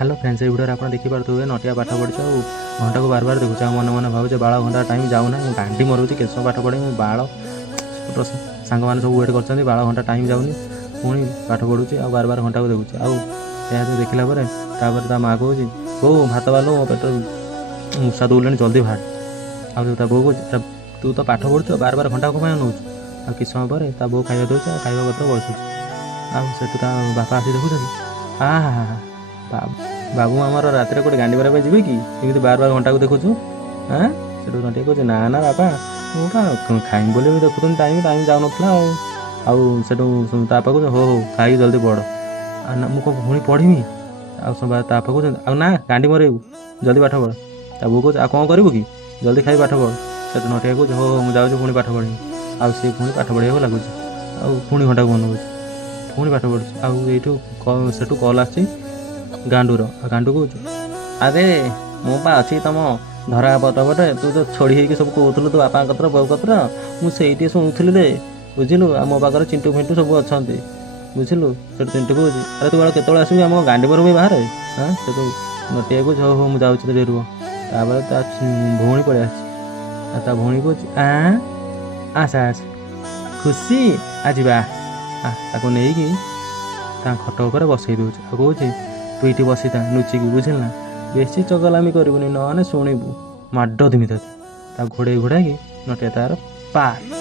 Hello friends ये video आप देखिपे नटिया पाठ पढ़ी घंटा को बार बार देखुचे मन मन भावे बाड़ घंटा टाइम जाऊना गांडी मरुचे के समय पाठ पढ़े बाड़ सांग मैंने सब वेट कर बाड़ घंटा टाइम जाऊनी पुणी पाठ पढ़ुची आ बार बार घंटा को देखुचे आउ देखला ता माँ कहे बो भात बालो मो पेट मूषा दौले जल्दी भाट आ बो कहे तू तो पाठ पढ़ुच बार बार घंटा को नौ आ कि समय पर ता बो खाଇବା दौचे खाଇବା पत्र बसुच आ बापा आसी देखुं हा हा हा बाबू आमर रात कोटे गांडी मारे जी कि एमती बार बार घंटा को देखुचु हाँ से नटिया कहे ना ना बापा मुझे खाइम बोले भी देखुन टाइम टाइम जाऊन आउट तापा कह हो हो खाई जल्दी पढ़ ना मुझे पुणी पढ़ी तापा कह ना गांडी मरेबू जल्दी पाठ पढ़ ता बो कहे कौन करू कि जल्दी खाई पाठ पढ़ से नटिया कहे हो हो मुझे पुणी पाठ पढ़ी आउ सी पुणी पाठ पढ़ा लगुच पुणी घंटा को मन पुणी पाठ पढ़ुच आठ कल आसी गांडूर गांडू कह अरे मो पा अच्छी तुम धरा पट पटे तू तो छोड़ी होगी सब कहूलु तो बापा कतर बो कतर मुझे शुणुली दे बुझिलु मो पाखे चिंटू फिंटू सब अच्छा बुझिलु से चिंटू कह अरे तू केत आसबि आम गांडी मरबी बाहर हाँ से तो नटिया कह हो हो मुझे जाऊँ रुह भौणी पड़े आस भौणी कह आस आस खुशी आज नहीं कि खट उपर बसई दूचे कहे तू ये बसी था लुचिकी बुझल ना बेसी चगलामी करूनी ना शुणु माड दिमी ते घोड़े घोड़ा कि नटिया तार पार।